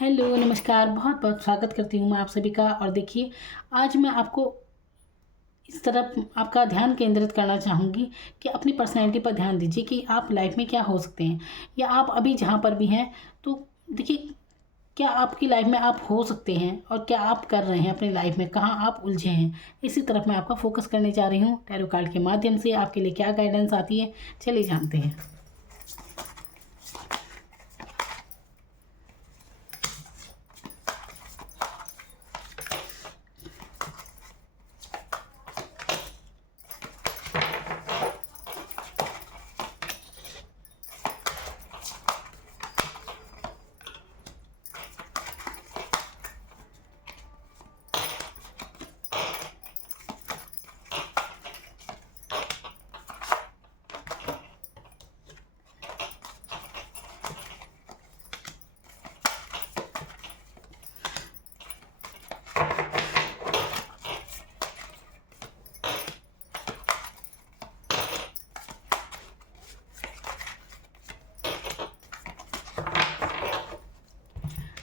Hello, नमस्कार। बहुत बहुत स्वागत करती हूँ मैं आप सभी का। और देखिए, आज मैं आपको इस तरफ आपका ध्यान केंद्रित करना चाहूँगी कि अपनी पर्सनैलिटी पर ध्यान दीजिए कि आप लाइफ में क्या हो सकते हैं, या आप अभी जहाँ पर भी हैं। तो देखिए, क्या आपकी लाइफ में आप हो सकते हैं और क्या आप कर रहे हैं अपनी लाइफ में, कहाँ आप उलझे हैं। इसी तरफ मैं आपका फोकस करने जा रही हूँ टैरो कार्ड के माध्यम से। आपके लिए क्या गाइडेंस आती है, चलिए जानते हैं।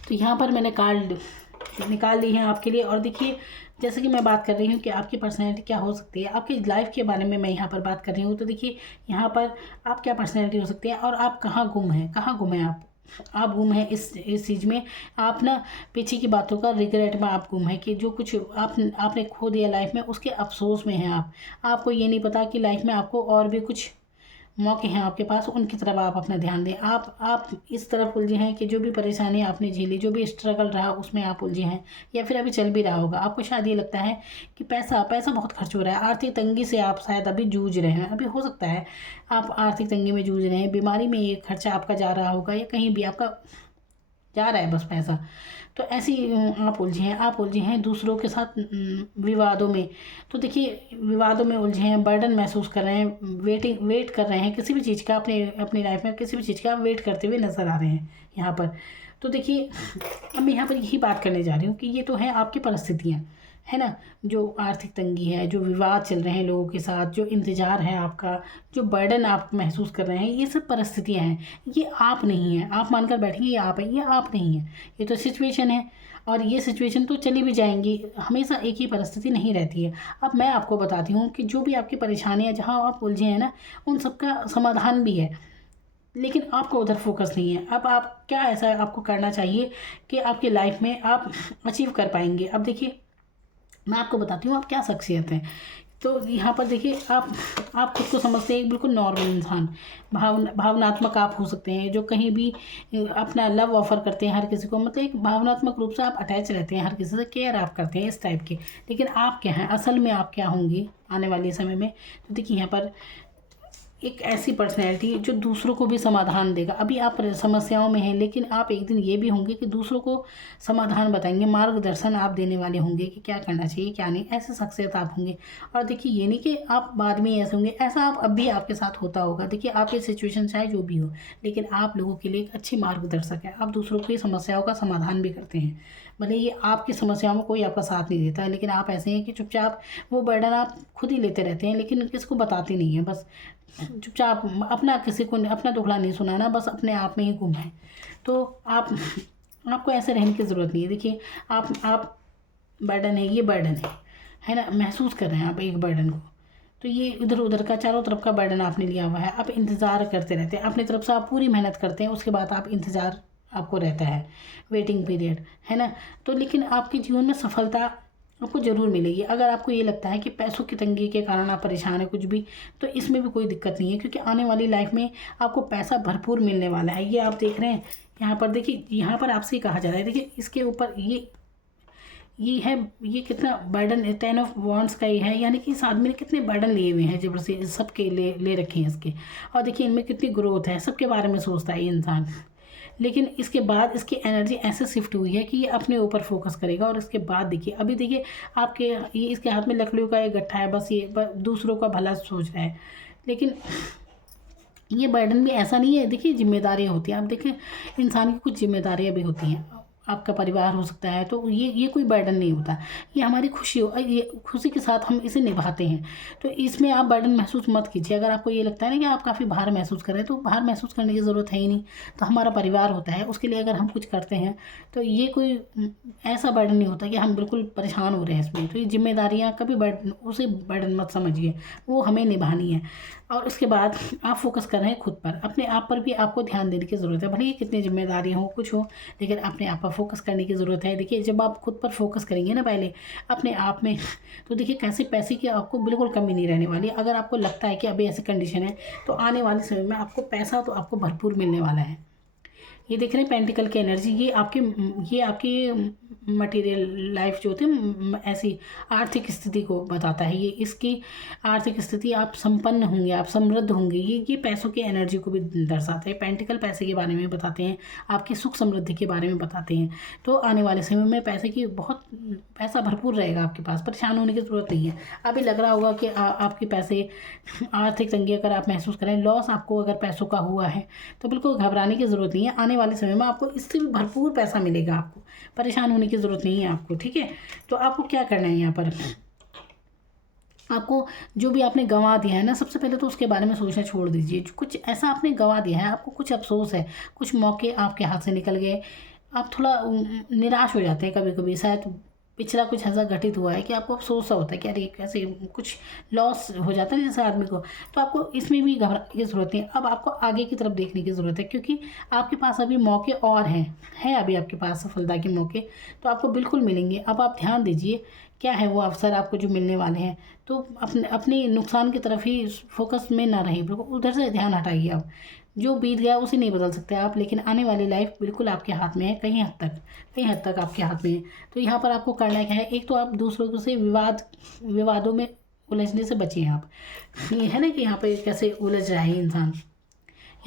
तो यहाँ पर मैंने कार्ड निकाल ली है आपके लिए। और देखिए, जैसे कि मैं बात कर रही हूँ कि आपकी पर्सनैलिटी क्या हो सकती है, आपकी लाइफ के बारे में मैं यहाँ पर बात कर रही हूँ। तो देखिए, यहाँ पर आप क्या पर्सनैलिटी हो सकती है और आप कहाँ गुम हैं, कहाँ गुम हैं आप गुम हैं इस चीज़ में। आप ना पीछे की बातों का रिग्रेट में आप गुम हैं कि जो कुछ आपने खो दिया लाइफ में, उसके अफसोस में हैं आप। आपको ये नहीं पता कि लाइफ में आपको और भी कुछ मौके हैं आपके पास, उनकी तरफ आप अपना ध्यान दें। आप इस तरफ उलझे हैं कि जो भी परेशानी आपने झेली, जो भी स्ट्रगल रहा, उसमें आप उलझे हैं, या फिर अभी चल भी रहा होगा। आपको शायद ये लगता है कि पैसा पैसा बहुत खर्च हो रहा है। आर्थिक तंगी से आप शायद अभी जूझ रहे हैं। अभी हो सकता है आप आर्थिक तंगी में जूझ रहे हैं, बीमारी में ये खर्चा आपका जा रहा होगा, या कहीं भी आपका जा रहा है बस पैसा। तो ऐसी आप उलझे हैं दूसरों के साथ विवादों में। तो देखिए, विवादों में उलझे हैं, बर्डन महसूस कर रहे हैं, वेट कर रहे हैं किसी भी चीज़ का, अपने अपनी लाइफ में किसी भी चीज़ का वेट करते हुए नज़र आ रहे हैं यहाँ पर। तो देखिए, अब मैं यहाँ पर यही बात करने जा रही हूँ कि ये तो है आपकी परिस्थितियाँ, है ना। जो आर्थिक तंगी है, जो विवाद चल रहे हैं लोगों के साथ, जो इंतज़ार है आपका, जो बर्डन आप महसूस कर रहे हैं, ये सब परिस्थितियाँ हैं। ये आप नहीं हैं। आप मानकर बैठेंगे ये आप है, ये आप नहीं है। ये तो सिचुएशन है, और ये सिचुएशन तो चली भी जाएंगी। हमेशा एक ही परिस्थिति नहीं रहती है। अब मैं आपको बताती हूँ कि जो भी आपकी परेशानियाँ, जहाँ आप उलझे हैं ना, उन सब का समाधान भी है। लेकिन आपको उधर फोकस नहीं है। अब आप क्या ऐसा आपको करना चाहिए कि आपकी लाइफ में आप अचीव कर पाएंगे। अब देखिए, मैं आपको बताती हूँ आप क्या शख्सियत हैं। तो यहाँ पर देखिए, आप खुद को समझते हैं एक बिल्कुल नॉर्मल इंसान। भावनात्मक आप हो सकते हैं, जो कहीं भी अपना लव ऑफर करते हैं हर किसी को। मतलब एक भावनात्मक रूप से आप अटैच रहते हैं हर किसी से, केयर आप करते हैं, इस टाइप के। लेकिन आप क्या हैं असल में, आप क्या होंगे आने वाले समय में। तो देखिए, यहाँ पर एक ऐसी पर्सनैलिटी जो दूसरों को भी समाधान देगा। अभी आप समस्याओं में हैं, लेकिन आप एक दिन ये भी होंगे कि दूसरों को समाधान बताएंगे, मार्गदर्शन आप देने वाले होंगे कि क्या करना चाहिए क्या नहीं। ऐसे शख्सियत आप होंगे। और देखिए, ये नहीं कि आप बाद में ऐसे होंगे, ऐसा आप अब भी आपके साथ होता होगा। देखिए, आपकी सिचुएशन चाहे जो भी हो, लेकिन आप लोगों के लिए एक अच्छी मार्गदर्शक है। आप दूसरों की समस्याओं का समाधान भी करते हैं। भले ये आपकी समस्याओं में कोई आपका साथ नहीं देता है, लेकिन आप ऐसे हैं कि चुपचाप वो बर्डन आप खुद ही लेते रहते हैं, लेकिन किसको बताते नहीं हैं। बस चुपचाप अपना, किसी को अपना दुखड़ा नहीं सुनाना, बस अपने आप में ही गुम है। तो आपको ऐसे रहने की ज़रूरत नहीं है। देखिए, आप बर्डन है, ये बर्डन है ना। महसूस कर रहे हैं आप एक बर्डन को। तो ये इधर उधर का, चारों तरफ का बर्डन आपने लिया हुआ है। आप इंतज़ार करते रहते हैं, अपनी तरफ से आप पूरी मेहनत करते हैं, उसके बाद आप इंतज़ार आपको रहता है, वेटिंग पीरियड, है ना। तो लेकिन आपके जीवन में सफलता आपको ज़रूर मिलेगी। अगर आपको ये लगता है कि पैसों की तंगी के कारण आप परेशान हैं कुछ भी, तो इसमें भी कोई दिक्कत नहीं है, क्योंकि आने वाली लाइफ में आपको पैसा भरपूर मिलने वाला है। ये आप देख रहे हैं यहाँ पर। देखिए, यहाँ पर आपसे कहा जा रहा है, देखिए इसके ऊपर ये है, ये कितना बर्डन है। 10 ऑफ वॉन्ड्स का ये है, यानी कि इस आदमी ने कितने बर्डन लिए हुए हैं जबरदस्ती, सबके ले रखे हैं इसके। और देखिए, इनमें कितनी ग्रोथ है, सबके बारे में सोचता है ये इंसान। लेकिन इसके बाद इसकी एनर्जी ऐसे शिफ्ट हुई है कि ये अपने ऊपर फोकस करेगा। और इसके बाद देखिए, अभी देखिए आपके ये इसके हाथ में लकड़ियों का एक गट्ठा है, बस ये दूसरों का भला सोच रहा है। लेकिन ये बर्डन भी ऐसा नहीं है। देखिए, जिम्मेदारियाँ होती हैं। आप देखिए, इंसान की कुछ जिम्मेदारियाँ भी होती हैं। आपका परिवार हो सकता है, तो ये कोई बर्डन नहीं होता। ये हमारी खुशी हो, ये खुशी के साथ हम इसे निभाते हैं। तो इसमें आप बर्डन महसूस मत कीजिए। अगर आपको ये लगता है ना कि आप काफ़ी भार महसूस कर रहे हैं, तो भार महसूस करने की ज़रूरत है ही नहीं। तो हमारा परिवार होता है, उसके लिए अगर हम कुछ करते हैं तो ये कोई ऐसा बर्डन नहीं होता कि हम बिल्कुल परेशान हो रहे हैं इसमें। तो ये जिम्मेदारियाँ कभी बर्डन, उसे बर्डन मत समझिए, वो हमें निभानी है। और उसके बाद आप फोकस कर रहे हैं खुद पर, अपने आप पर भी आपको ध्यान देने की ज़रूरत है। भले ही कितनी जिम्मेदारियाँ हो, कुछ हो, लेकिन अपने आप पर फोकस करने की ज़रूरत है। देखिए, जब आप खुद पर फोकस करेंगे ना पहले अपने आप में, तो देखिए कैसे पैसे की आपको बिल्कुल कमी नहीं रहने वाली। अगर आपको लगता है कि अभी ऐसी कंडीशन है, तो आने वाले समय में आपको पैसा तो आपको भरपूर मिलने वाला है। ये देख रहे हैं पेंटिकल की एनर्जी, ये आपकी मटेरियल लाइफ जो होती है, ऐसी आर्थिक स्थिति को बताता है। ये इसकी आर्थिक स्थिति, आप संपन्न होंगे, आप समृद्ध होंगे। ये पैसों की एनर्जी को भी दर्शाते हैं। पेंटिकल पैसे के बारे में बताते हैं, आपकी सुख समृद्धि के बारे में बताते हैं। तो आने वाले समय में पैसा भरपूर रहेगा आपके पास, परेशान होने की ज़रूरत नहीं है। अभी लग रहा होगा कि आपके पैसे, आर्थिक तंगी अगर आप महसूस करें, लॉस आपको अगर पैसों का हुआ है, तो बिल्कुल घबराने की ज़रूरत नहीं है। आने वाले समय में आपको इससे भी भरपूर पैसा मिलेगा, आपको परेशान होने की ज़रूरत नहीं है आपको, ठीक है। तो आपको क्या करना है यहाँ पर, आपको जो भी आपने गंवा दिया है ना, सबसे पहले तो उसके बारे में सोचना छोड़ दीजिए। कुछ ऐसा आपने गंवा दिया है, आपको कुछ अफसोस है, कुछ मौके आपके हाथ से निकल गए, आप थोड़ा निराश हो जाते हैं कभी कभी। शायद पिछला कुछ ऐसा घटित हुआ है कि आपको अफसोस सा होता है कि अरे कैसे कुछ लॉस हो जाता है जैसे आदमी को। तो आपको इसमें भी घबराने की ज़रूरत नहीं है। अब आपको आगे की तरफ देखने की ज़रूरत है, क्योंकि आपके पास अभी मौके और हैं अभी आपके पास सफलता के मौके, तो आपको बिल्कुल मिलेंगे। अब आप ध्यान दीजिए क्या है वो अवसर आपको जो मिलने वाले हैं। तो अपने नुकसान की तरफ ही फोकस में ना रहें, बिल्कुल उधर से ध्यान हटाइए। अब जो बीत गया उसे नहीं बदल सकते आप, लेकिन आने वाली लाइफ बिल्कुल आपके हाथ में है, कहीं हद तक आपके हाथ में है। तो यहाँ पर आपको करना क्या है, एक तो आप दूसरों से विवादों में उलझने से बचिए आप। ये है ना कि यहाँ पे कैसे उलझ रहा है इंसान,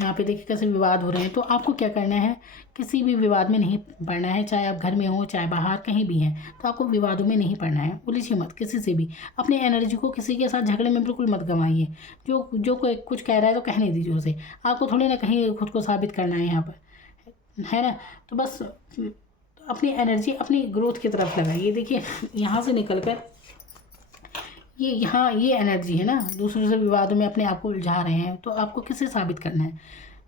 यहाँ पे देखिए कैसे विवाद हो रहे हैं। तो आपको क्या करना है, किसी भी विवाद में नहीं पड़ना है, चाहे आप घर में हो चाहे बाहर कहीं भी हैं। तो आपको विवादों में नहीं पड़ना है, उलझिए मत किसी से भी। अपनी एनर्जी को किसी के साथ झगड़े में बिल्कुल मत गंवाइए। जो कोई कुछ कह रहा है तो कहने दीजिए उसे, आपको थोड़ी ना कहीं खुद को साबित करना है यहाँ पर, है ना। तो बस अपनी एनर्जी अपनी ग्रोथ की तरफ लगाइए। देखिए यहाँ से निकल कर ये एनर्जी है ना, दूसरों से विवादों में अपने आप को उलझा रहे हैं, तो आपको किसे साबित करना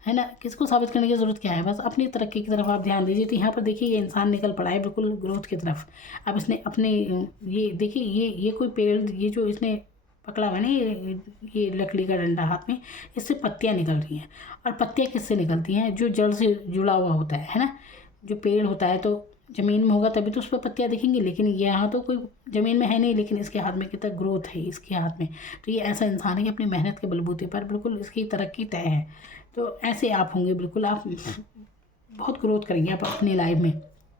है ना। किसको साबित करने की ज़रूरत क्या है, बस अपनी तरक्की की तरफ आप ध्यान दीजिए। तो यहाँ पर देखिए ये इंसान निकल पड़ा है बिल्कुल ग्रोथ की तरफ। अब इसने अपने ये देखिए ये कोई पेड़, ये जो इसने पकड़ा हुआ है ना, ये लकड़ी का डंडा हाथ में, इससे पत्तियाँ निकल रही हैं। और पत्तियाँ किससे निकलती हैं, जो जड़ से जुड़ा हुआ होता है ना। जो पेड़ होता है तो ज़मीन में होगा तभी तो उस पर पत्तियाँ दिखेंगी, लेकिन यहाँ तो कोई ज़मीन में है नहीं, लेकिन इसके हाथ में कितना ग्रोथ है इसके हाथ में। तो ये ऐसा इंसान है कि अपनी मेहनत के बलबूते पर बिल्कुल इसकी तरक्की तय है। तो ऐसे आप होंगे, बिल्कुल आप बहुत ग्रोथ करेंगे आप अपनी लाइफ में।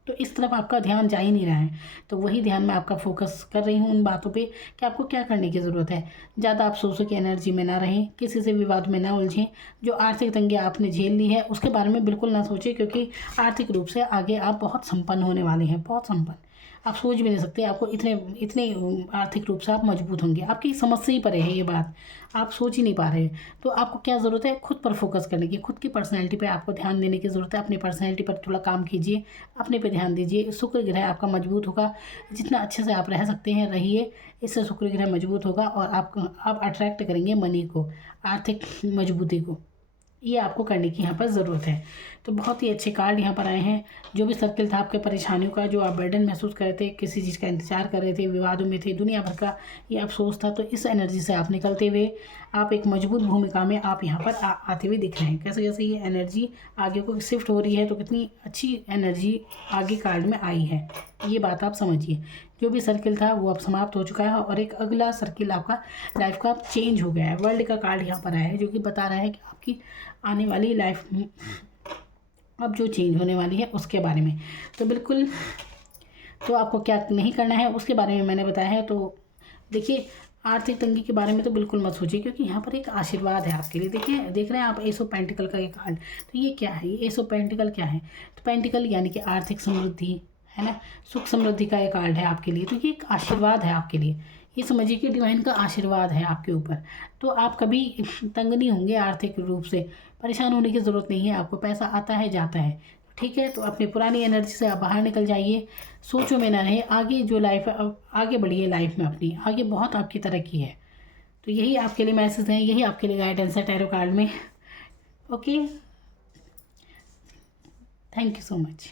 तो इस तरफ आपका ध्यान जा ही नहीं रहा है, तो वही ध्यान मैं आपका फोकस कर रही हूँ उन बातों पे कि आपको क्या करने की ज़रूरत है। ज़्यादा आप सोचो की एनर्जी में ना रहें, किसी से विवाद में ना उलझें। जो आर्थिक तंगी आपने झेल ली है उसके बारे में बिल्कुल ना सोचें, क्योंकि आर्थिक रूप से आगे आप बहुत संपन्न होने वाले हैं, बहुत संपन्न। आप सोच भी नहीं सकते, आपको इतने आर्थिक रूप से आप मजबूत होंगे। आपकी समझ से ही परे है ये बात, आप सोच ही नहीं पा रहे। तो आपको क्या ज़रूरत है, खुद पर फोकस करने की, खुद की पर्सनैलिटी पे आपको ध्यान देने की ज़रूरत है। अपनी पर्सनैलिटी पर थोड़ा काम कीजिए, अपने पे ध्यान दीजिए। शुक्र ग्रह आपका मजबूत होगा, जितना अच्छे से आप रह सकते हैं रहिए, इससे शुक्र ग्रह मजबूत होगा और आप अट्रैक्ट करेंगे मनी को, आर्थिक मजबूती को। ये आपको करने की यहाँ पर ज़रूरत है। तो बहुत ही अच्छे कार्ड यहाँ पर आए हैं। जो भी सर्किल था आपके परेशानियों का, जो आप बर्डन महसूस कर रहे थे, किसी चीज़ का इंतजार कर रहे थे, विवादों में थे, दुनिया भर का ये अफसोस था, तो इस एनर्जी से आप निकलते हुए आप एक मजबूत भूमिका में आप यहाँ पर आते हुए दिख रहे हैं। कैसे कैसे ये एनर्जी आगे को शिफ्ट हो रही है, तो कितनी अच्छी एनर्जी आगे कार्ड में आई है, ये बात आप समझिए। जो भी सर्किल था वो अब समाप्त हो चुका है और एक अगला सर्किल आपका लाइफ का चेंज हो गया है। वर्ल्ड का कार्ड यहाँ पर आया है, जो कि बता रहा है कि आपकी आने वाली लाइफ अब जो चेंज होने वाली है उसके बारे में। तो बिल्कुल, तो आपको क्या नहीं करना है उसके बारे में मैंने बताया है। तो देखिए आर्थिक तंगी के बारे में तो बिल्कुल मत सोचिए, क्योंकि यहाँ पर एक आशीर्वाद है आपके लिए। देखिए देख रहे हैं आप एस ऑफ पेंटिकल का ये कार्ड, तो ये क्या है, ये एस ऑफ पेंटिकल क्या है, तो पेंटिकल यानी कि आर्थिक समृद्धि है ना, सुख समृद्धि का ये कार्ड है आपके लिए। तो ये एक आशीर्वाद है आपके लिए, ये समझिए कि डिवाइन का आशीर्वाद है आपके ऊपर। तो आप कभी तंग नहीं होंगे आर्थिक रूप से, परेशान होने की ज़रूरत नहीं है आपको। पैसा आता है जाता है, ठीक है, तो अपनी पुरानी एनर्जी से आप बाहर निकल जाइए, सोचो में ना रहे, आगे जो लाइफ है अब आगे बढ़िए, लाइफ में अपनी आगे बहुत आपकी तरक्की है। तो यही आपके लिए मैसेज है, यही आपके लिए गाइडेंस है टैरो कार्ड में। Okay, thank you so much.